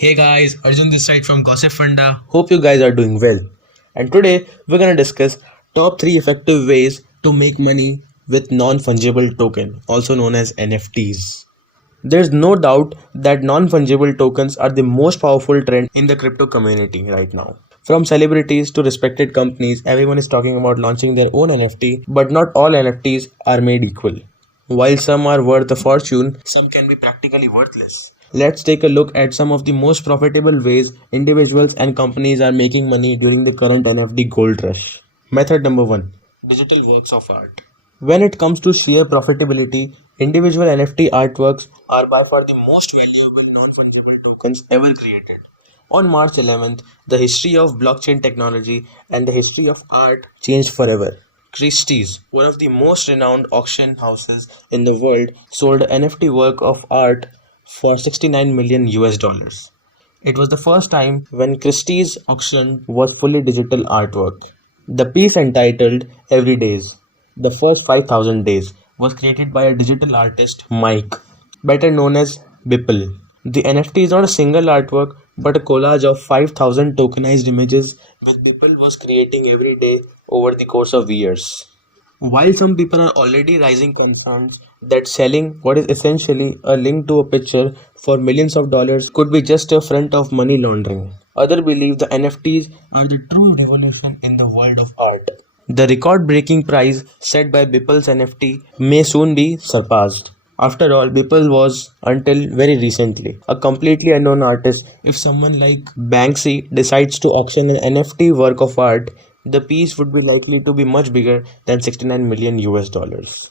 Hey guys, Arjun this side from Gossip Funda. Hope you guys are doing well. And today we're gonna discuss top 3 effective ways to make money with non-fungible token, also known as NFTs. There's no doubt that non-fungible tokens are the most powerful trend in the crypto community right now. From celebrities to respected companies, everyone is talking about launching their own NFT, but not all NFTs are made equal. While some are worth a fortune, some can be practically worthless. Let's take a look at some of the most profitable ways individuals and companies are making money during the current NFT gold rush. Method number 1: Digital works of art. When it comes to sheer profitability, individual NFT artworks are by far the most valuable non-fungible tokens ever created. On March 11th, the history of blockchain technology and the history of art changed forever. Christie's, one of the most renowned auction houses in the world, sold an NFT work of art for 69 million US dollars. It was the first time when Christie's auction was fully digital artwork. The piece entitled Every Days, the first 5,000 days, was created by a digital artist, Mike, better known as Beeple. The NFT is not a single artwork but a collage of 5,000 tokenized images which Beeple was creating every day over the course of years. While some people are already raising concerns that selling what is essentially a link to a picture for millions of dollars could be just a front of money laundering, others believe the NFTs are the true revolution in the world of art. The record breaking price set by Beeple's NFT may soon be surpassed. After all, Beeple was, until very recently, a completely unknown artist. If someone like Banksy decides to auction an NFT work of art, the piece would be likely to be much bigger than 69 million US dollars.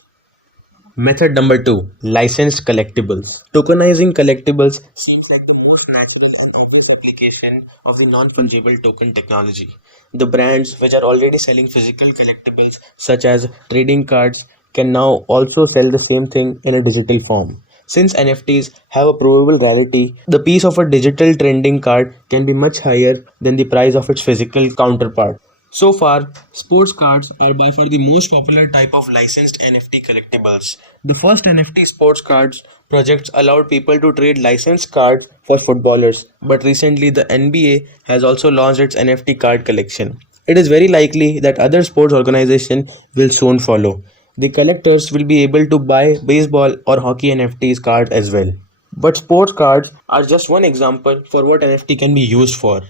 Method number 2: Licensed collectibles. Tokenizing collectibles seems like the most practical and obvious application of the non-fungible token technology. The brands which are already selling physical collectibles such as trading cards can now also sell the same thing in a digital form. Since NFTs have a provable reality, the price of a digital trading card can be much higher than the price of its physical counterpart. So far, sports cards are by far the most popular type of licensed NFT collectibles. The first NFT sports cards projects allowed people to trade licensed cards for footballers, but recently the NBA has also launched its NFT card collection. It is very likely that other sports organizations will soon follow. The collectors will be able to buy baseball or hockey NFTs cards as well. But sports cards are just one example for what NFT can be used for.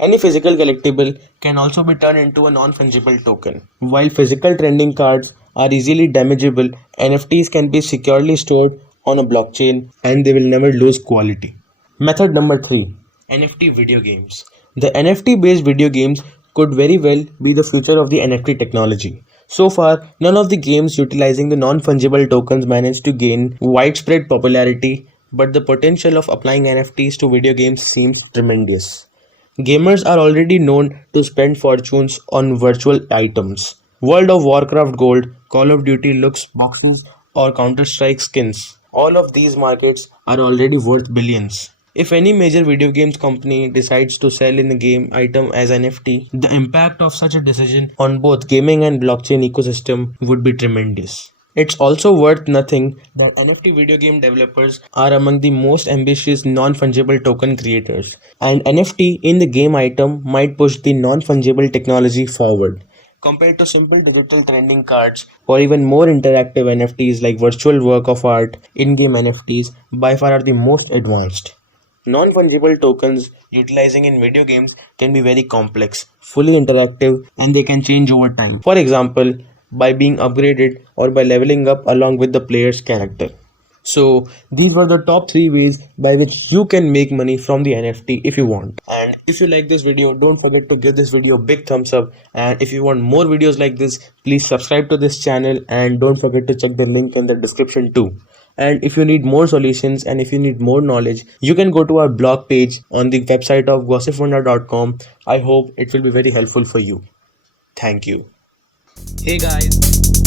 Any physical collectible can also be turned into a non-fungible token. While physical trading cards are easily damageable, NFTs can be securely stored on a blockchain and they will never lose quality. Method number 3: NFT video games. The NFT based video games could very well be the future of the NFT technology. So far, none of the games utilizing the non fungible tokens managed to gain widespread popularity, but the potential of applying NFTs to video games seems tremendous. Gamers are already known to spend fortunes on virtual items. World of Warcraft gold, Call of Duty looks boxes, or Counter Strike skins. All of these markets are already worth billions. If any major video games company decides to sell in the game item as NFT, the impact of such a decision on both gaming and blockchain ecosystem would be tremendous. It's also worth nothing that NFT video game developers are among the most ambitious non-fungible token creators, and NFT in the game item might push the non-fungible technology forward. Compared to simple digital trading cards or even more interactive NFTs like virtual work of art, in-game NFTs by far are the most advanced. Non-fungible tokens utilizing in video games can be very complex, fully interactive, and they can change over time. For example, by being upgraded or by leveling up along with the player's character. So these were the top 3 ways by which you can make money from the NFT if you want. And if you like this video, don't forget to give this video a big thumbs up. And if you want more videos like this, please subscribe to this channel and don't forget to check the link in the description too. And if you need more solutions and if you need more knowledge, you can go to our blog page on the website of gossipwonder.com. I hope it will be very helpful for you. Thank you. Hey guys.